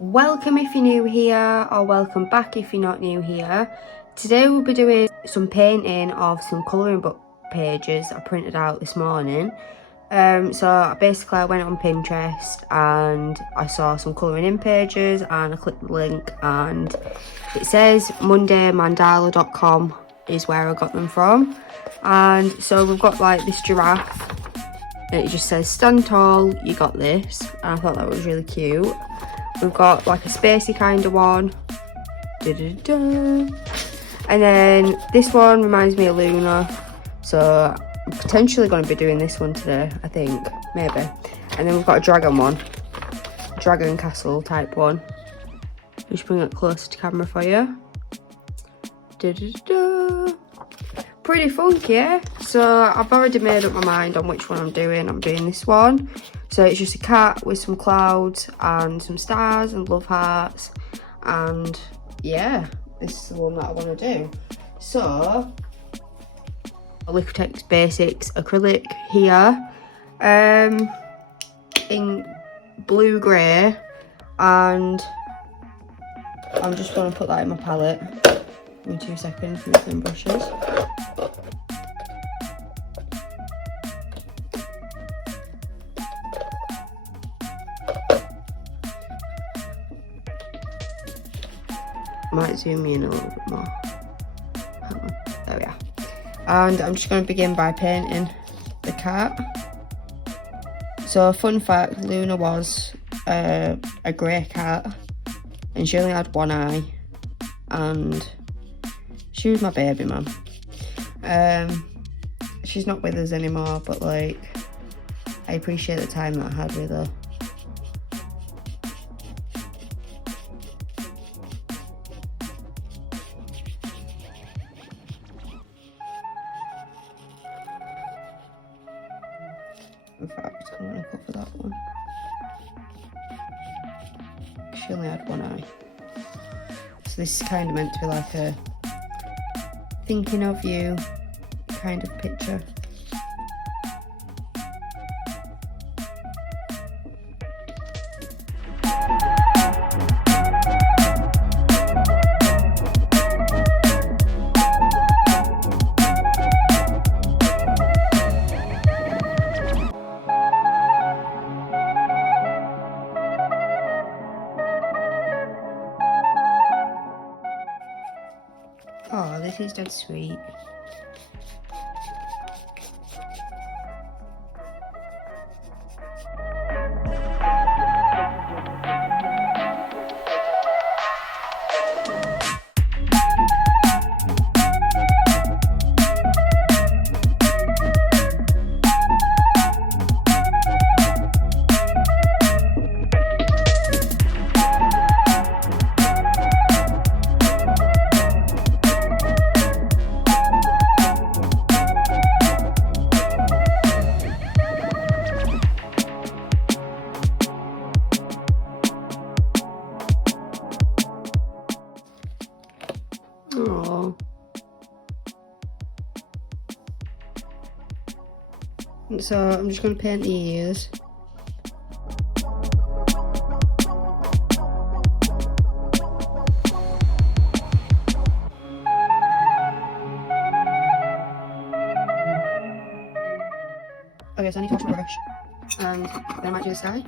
Welcome if you're new here, or welcome back if you're not new here. Today we'll be doing some painting of some colouring book pages I printed out this morning. So basically I went on Pinterest and I saw some colouring in pages and I clicked the link and it says mondaymandala.com is where I got them from. And so we've got like this giraffe and it just says stand tall, you got this, and I thought that was really cute. We've got like a spacey kind of one. And then this one reminds me of Luna. So I'm potentially going to be doing this one today, I think. Maybe. And then we've got a dragon one. Dragon castle type one. Just bring it closer to camera for you. Pretty funky, eh? So I've already made up my mind on which one I'm doing. I'm doing this one. So it's just a cat with some clouds and some stars and love hearts. And yeah, this is the one that I want to do. So, Liquitex Basics acrylic here. In blue grey. And I'm just going to put that in my palette. Give me 2 seconds with some brushes. Might zoom in a little bit more. There we are. And I'm just going to begin by painting the cat. So fun fact, Luna was a grey cat and she only had one eye and she was my baby man. She's not with us anymore, but like I appreciate the time that I had with her. In fact, I'm going to cover that one. She only had one eye. So this is kind of meant to be like a thinking of you kind of picture. Oh, this is dead sweet. Oh. So I'm just going to paint the ears. Okay, so I need to wash my brush and then I might do the sky.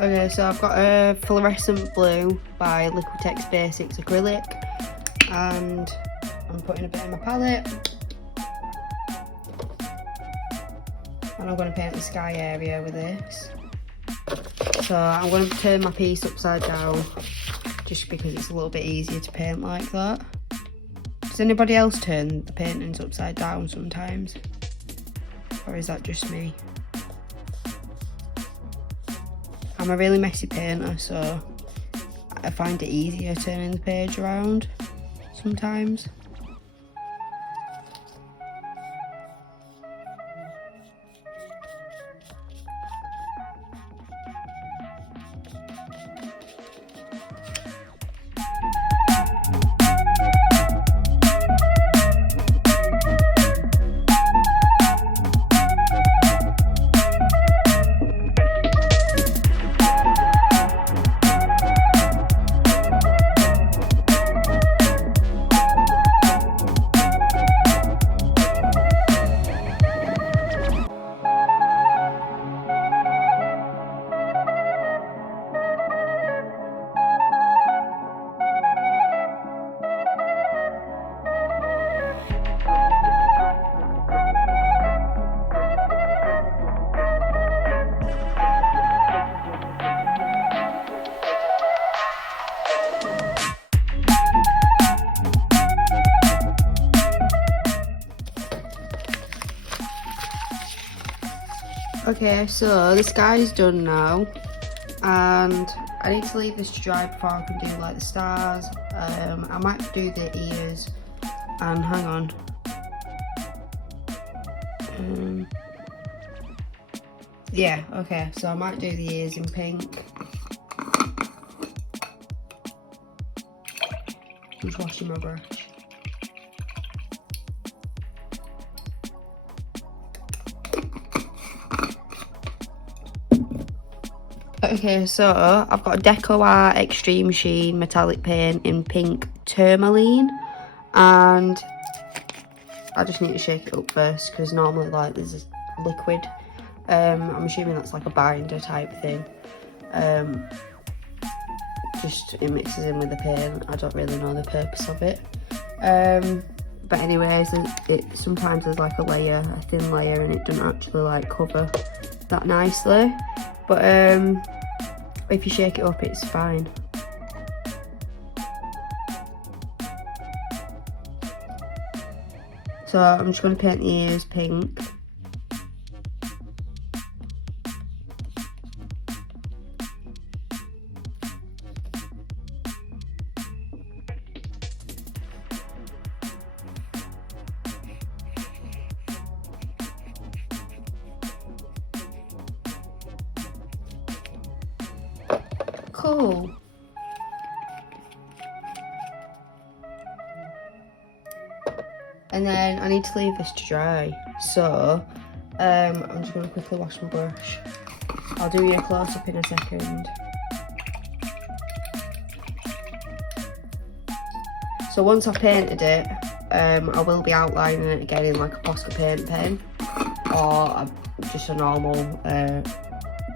Okay, so I've got a fluorescent blue by Liquitex Basics acrylic and I'm putting a bit in my palette and I'm going to paint the sky area with this. So I'm going to turn my piece upside down just because it's a little bit easier to paint like that. Does anybody else turn the paintings upside down sometimes? Or is that just me? I'm a really messy painter, so I find it easier turning the page around sometimes. Okay, so the sky's done now, and I need to leave this to dry before I can do like the stars. I might do the ears, and hang on. Yeah, okay, so I might do the ears in pink. I'm just washing my brush. Okay, so I've got a Deco Art Extreme Sheen metallic paint in pink tourmaline, and I just need to shake it up first because normally like there's a liquid. I'm assuming that's like a binder type thing. Just it mixes in with the paint. I don't really know the purpose of it. But anyways, sometimes there's like a thin layer, and it doesn't actually like cover that nicely. But if you shake it up, it's fine. So I'm just going to paint the ears pink. Cool. And then I need to leave this to dry, so I'm just going to quickly wash my brush. I'll do you a close-up in a second. So once I've painted it, I will be outlining it again in like a Posca paint pen, or just a normal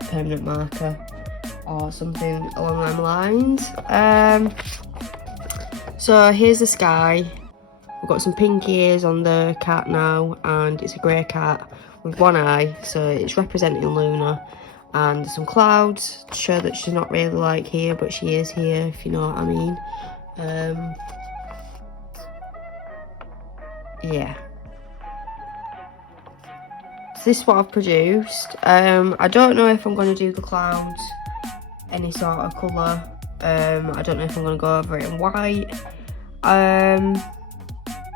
permanent marker, or something along them lines. So here's the sky. We've got some pink ears on the cat now, and it's a grey cat with one eye, so it's representing Luna. And some clouds to show that she's not really like here, but she is here, if you know what I mean. Yeah. So this is what I've produced. I don't know if I'm going to do the clouds any sort of colour. I don't know if I'm going to go over it in white.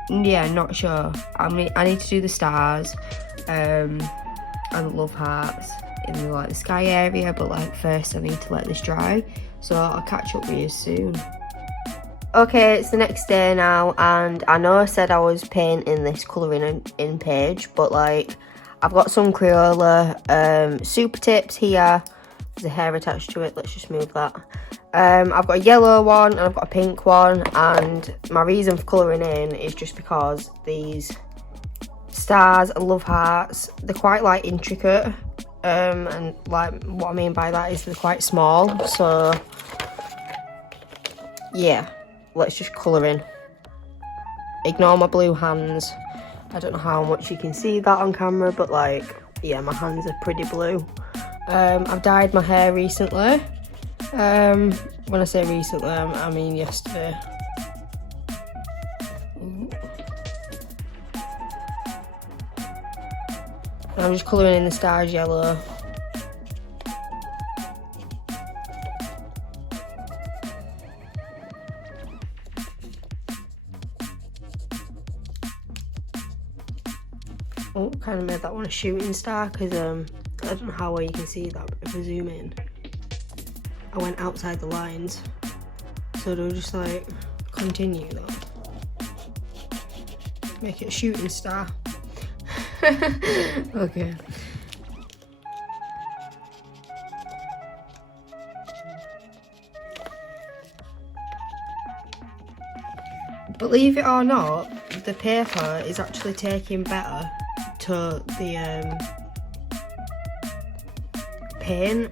Yeah, not sure. I need to do the stars and the love hearts in like the sky area, but like first I need to let this dry, so I'll catch up with you soon. Okay, it's the next day now, and I know I said I was painting this colouring in page, but like I've got some Crayola super tips here. There's a hair attached to it, let's just move that. I've got a yellow one and I've got a pink one, and my reason for colouring in is just because these stars and love hearts, they're quite like intricate, and like what I mean by that is they're quite small, so yeah, let's just colour in. Ignore my blue hands. I don't know how much you can see that on camera, but like, yeah, my hands are pretty blue. I've dyed my hair recently. When I say recently, I mean yesterday. I'm just colouring in the stars yellow. Oh, kind of made that one a shooting star because I don't know how well you can see that, but if I zoom in, I went outside the lines, so they'll just like continue though. Make it a shooting star. Okay. Believe it or not, the paper is actually taking better to the paint.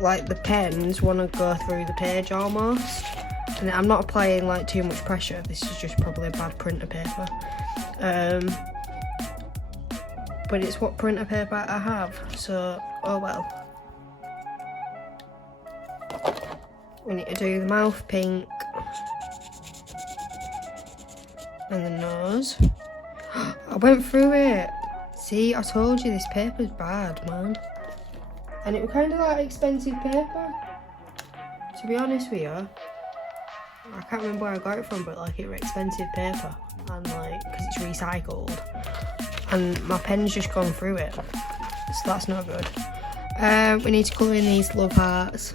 Like the pens want to go through the page almost, and I'm not applying like too much pressure. This is just probably a bad printer paper, but it's what printer paper I have, so oh well. We need to do the mouth pink and the nose. I went through it. See, I told you this paper's bad, man. And it was kind of like expensive paper. To be honest with you, I can't remember where I got it from, but like it was expensive paper. And like, because it's recycled. And my pen's just gone through it. So that's not good. We need to colour in these love hearts.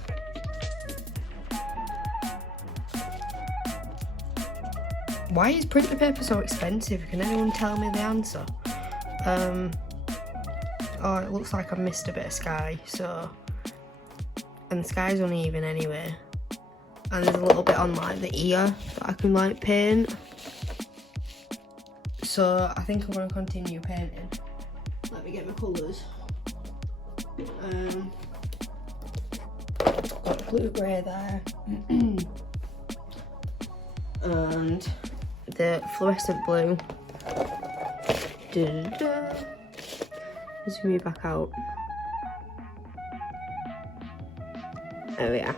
Why is printer paper so expensive? Can anyone tell me the answer? Oh, it looks like I've missed a bit of sky, so... And the sky's uneven anyway. And there's a little bit on like the ear that I can like paint. So I think I'm going to continue painting. Let me get my colours. Got blue grey there. And the fluorescent blue. Zoom me back out. There we are.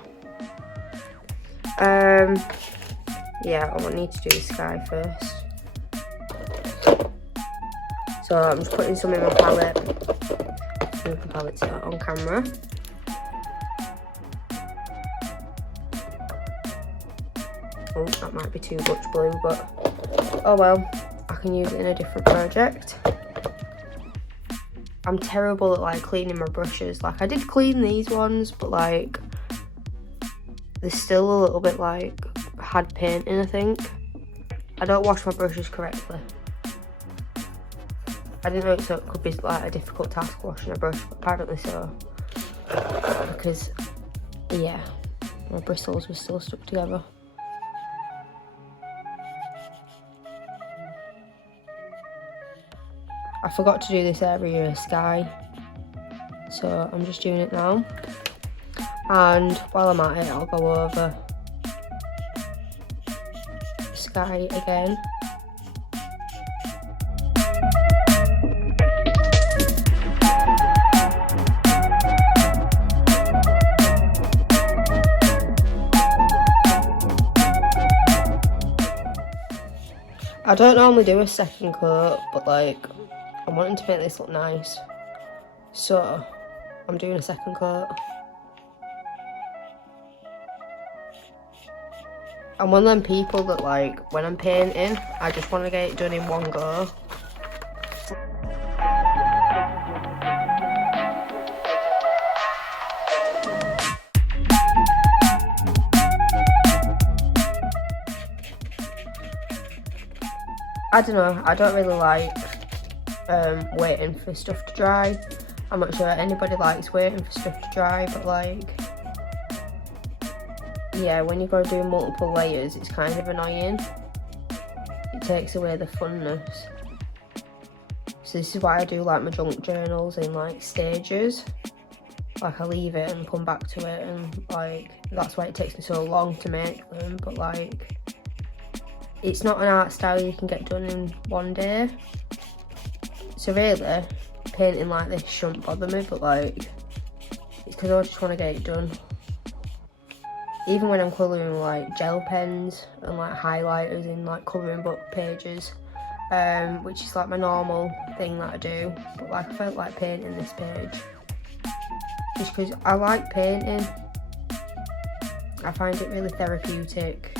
Yeah, I need to do the sky first. So I'm just putting some in my palette. You can palette it on camera. Oh, that might be too much blue, but oh well, I can use it in a different project. I'm terrible at like cleaning my brushes. Like I did clean these ones, but like they're still a little bit like had paint in, I think. I don't wash my brushes correctly. I didn't know it could be like a difficult task washing a brush, but apparently so. Because yeah, my bristles were still stuck together. I forgot to do this area of sky, so I'm just doing it now. And while I'm at it, I'll go over sky again. I don't normally do a second coat, but like I'm wanting to make this look nice, so I'm doing a second coat. I'm one of them people that like when I'm painting, I just want to get it done in one go. I don't know, I don't really like waiting for stuff to dry. I'm not sure anybody likes waiting for stuff to dry, but like, yeah, when you've got to do multiple layers, it's kind of annoying. It takes away the funness. So this is why I do like my junk journals in like stages. Like I leave it and come back to it, and like that's why it takes me so long to make them. But like, it's not an art style you can get done in one day. So really, painting like this shouldn't bother me, but like, it's because I just want to get it done. Even when I'm colouring like gel pens and like highlighters in like colouring book pages, which is like my normal thing that I do, but like I felt like painting this page just because I like painting. I find it really therapeutic.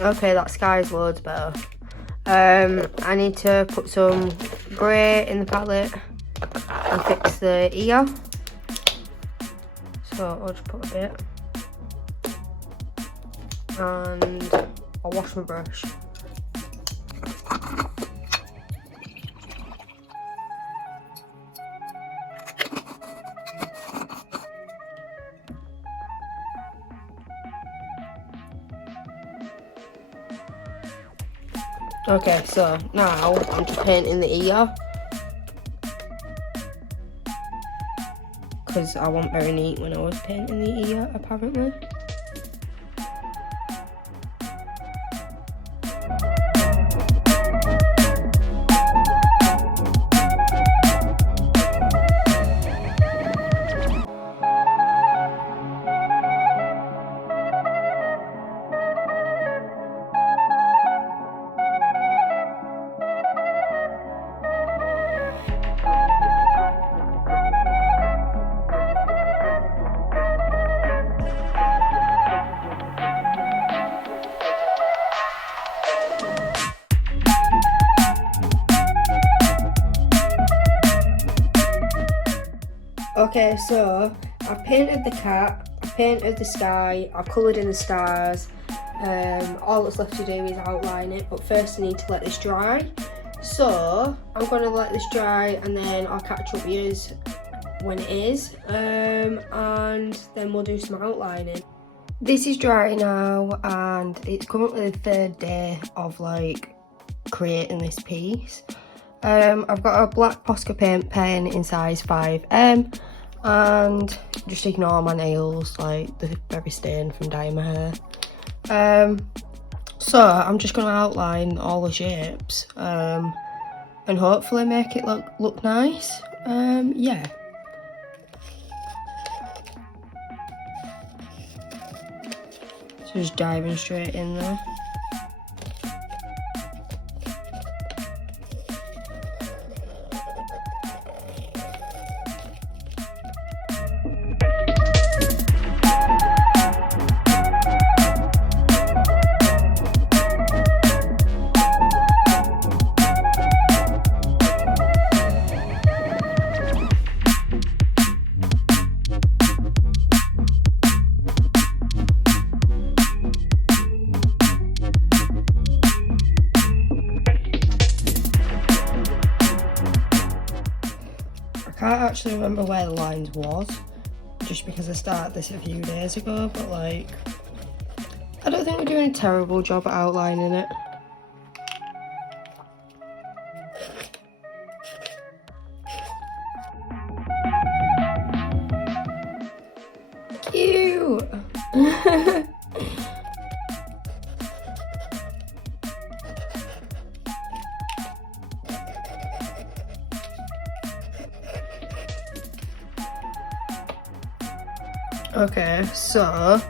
Okay, that sky's loads better. I need to put some grey in the palette and fix the ear. So I'll just put a bit. And I'll wash my brush. Okay, so now I'm just painting the ear because I wasn't very neat when I was painting the ear, apparently. Okay, so I painted the cat, I painted the sky, I've coloured in the stars. All that's left to do is outline it, but first I need to let this dry. So I'm going to let this dry and then I'll catch up with you when it is, and then we'll do some outlining. This is dry now and it's currently the third day of like creating this piece. I've got a black Posca paint pen in size 5M, and just ignore my nails, like they're very stained from dyeing my hair. So I'm just going to outline all the shapes and hopefully make it look nice. Yeah. So just diving straight in there. I can't actually remember where the lines was, just because I started this a few days ago, but like, I don't think we're doing a terrible job at outlining it. Cute! Okay, so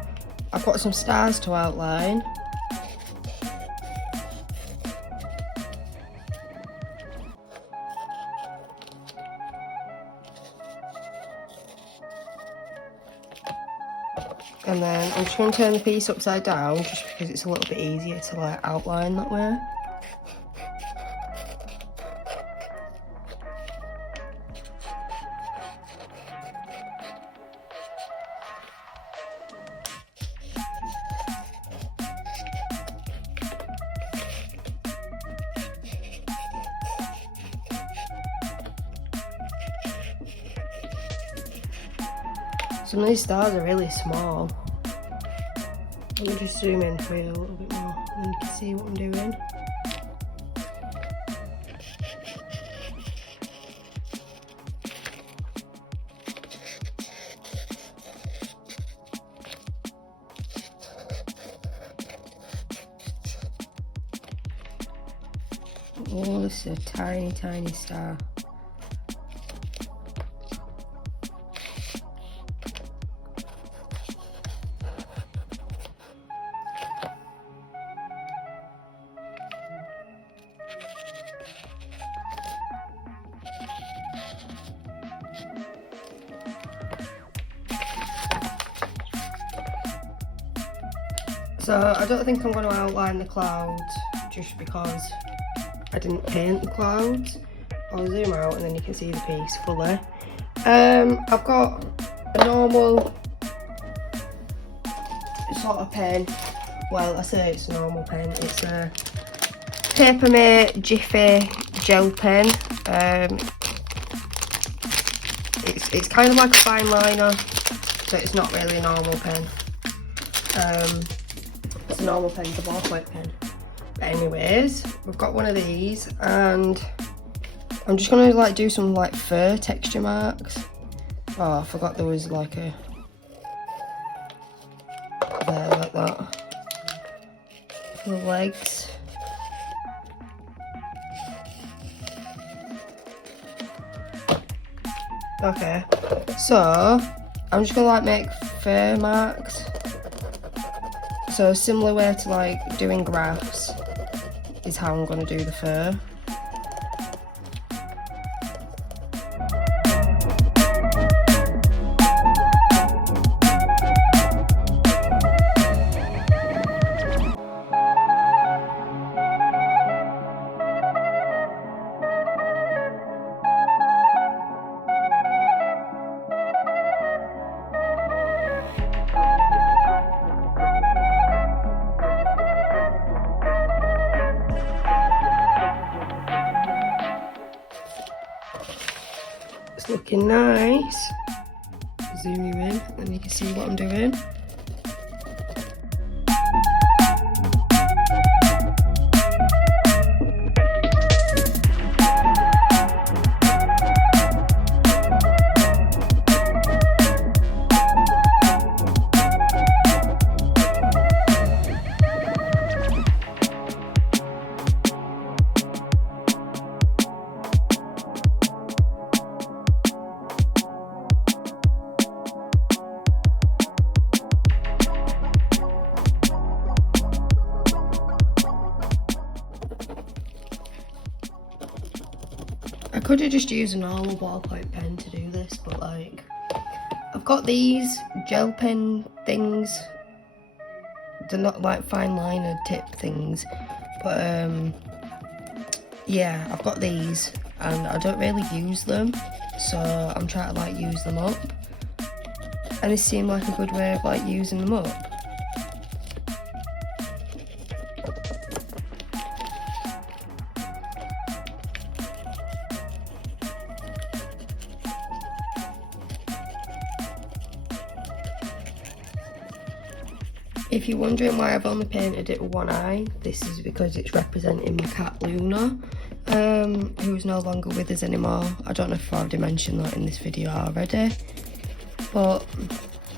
I've got some stars to outline. And then I'm just going to turn the piece upside down just because it's a little bit easier to like outline that way. Some of these stars are really small. Let me just zoom in for you a little bit more and you can see what I'm doing. Oh, this is a tiny, tiny star. So I don't think I'm going to outline the clouds just because I didn't paint the clouds. I'll zoom out and then you can see the piece fully. I've got a normal sort of pen. Well, I say it's a normal pen. It's a Papermate Jiffy gel pen. It's kind of like a fine liner, so it's not really a normal pen. It's a normal pen, it's a ballpoint pen. But anyways, we've got one of these and I'm just gonna like do some like fur texture marks. Oh, I forgot there was like a there like that for the legs. Okay, so I'm just gonna like make fur marks. So similar way to like doing graphs is how I'm gonna do the fur. looking nice. Zoom you in and you can see what I'm doing. I could have just used a normal ballpoint pen to do this, but like, I've got these gel pen things. They're not like fine liner tip things, but yeah, I've got these and I don't really use them, so I'm trying to like use them up, and this seemed like a good way of like using them up. If you're wondering why I've only painted it with one eye, this is because it's representing my cat Luna, who is no longer with us anymore. I don't know if I've already mentioned that in this video already, but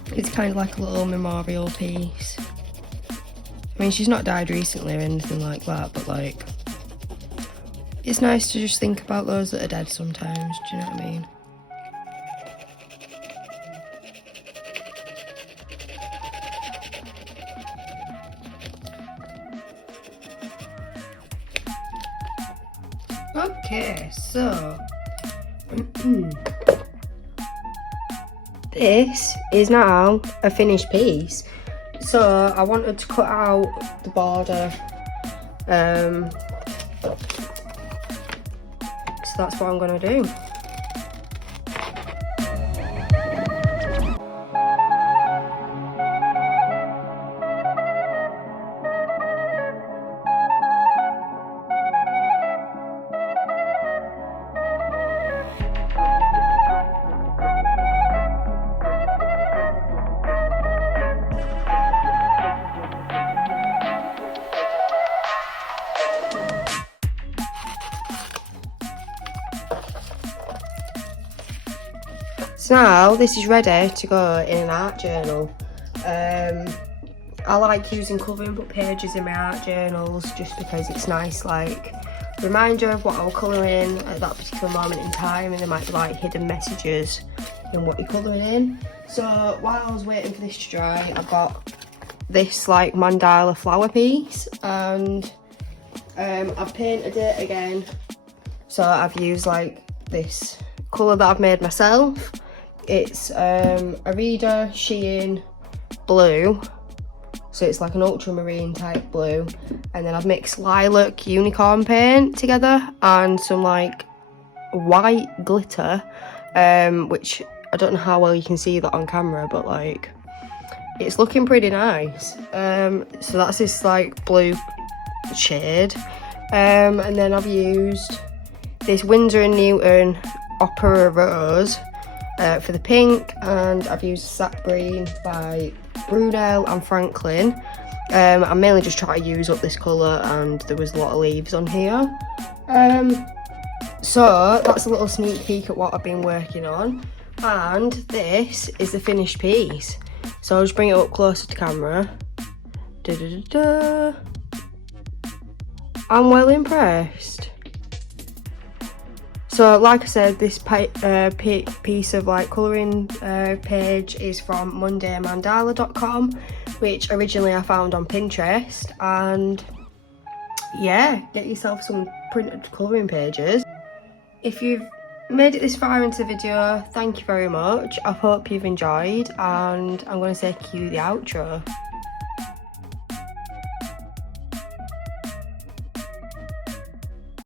it's kind of like a little memorial piece. I mean, she's not died recently or anything like that, but like, it's nice to just think about those that are dead sometimes, do you know what I mean? Okay, so this is now a finished piece. So I wanted to cut out the border, so that's what I'm gonna do. So now this is ready to go in an art journal. I like using colouring book pages in my art journals just because it's nice, like, reminder of what I was colouring at that particular moment in time, and there might be like hidden messages in what you're colouring in. So while I was waiting for this to dry, I got this like mandala flower piece, and I've painted it again. So I've used like this colour that I've made myself. It's Arida Shein blue, so it's like an ultramarine type blue, and then I've mixed lilac unicorn paint together and some like white glitter, which I don't know how well you can see that on camera, but like it's looking pretty nice. So that's this like blue shade, and then I've used this Winsor & Newton Opera Rose for the pink, and I've used Sap Green by Brunel and Franklin. I'm mainly just trying to use up this colour, and there was a lot of leaves on here. So that's a little sneak peek at what I've been working on, and this is the finished piece. So I'll just bring it up closer to camera. I'm well impressed. So like I said, this piece of like colouring page is from mondaymandala.com, which originally I found on Pinterest, and yeah, get yourself some printed colouring pages. If you've made it this far into the video, thank you very much. I hope you've enjoyed, and I'm going to take you the outro.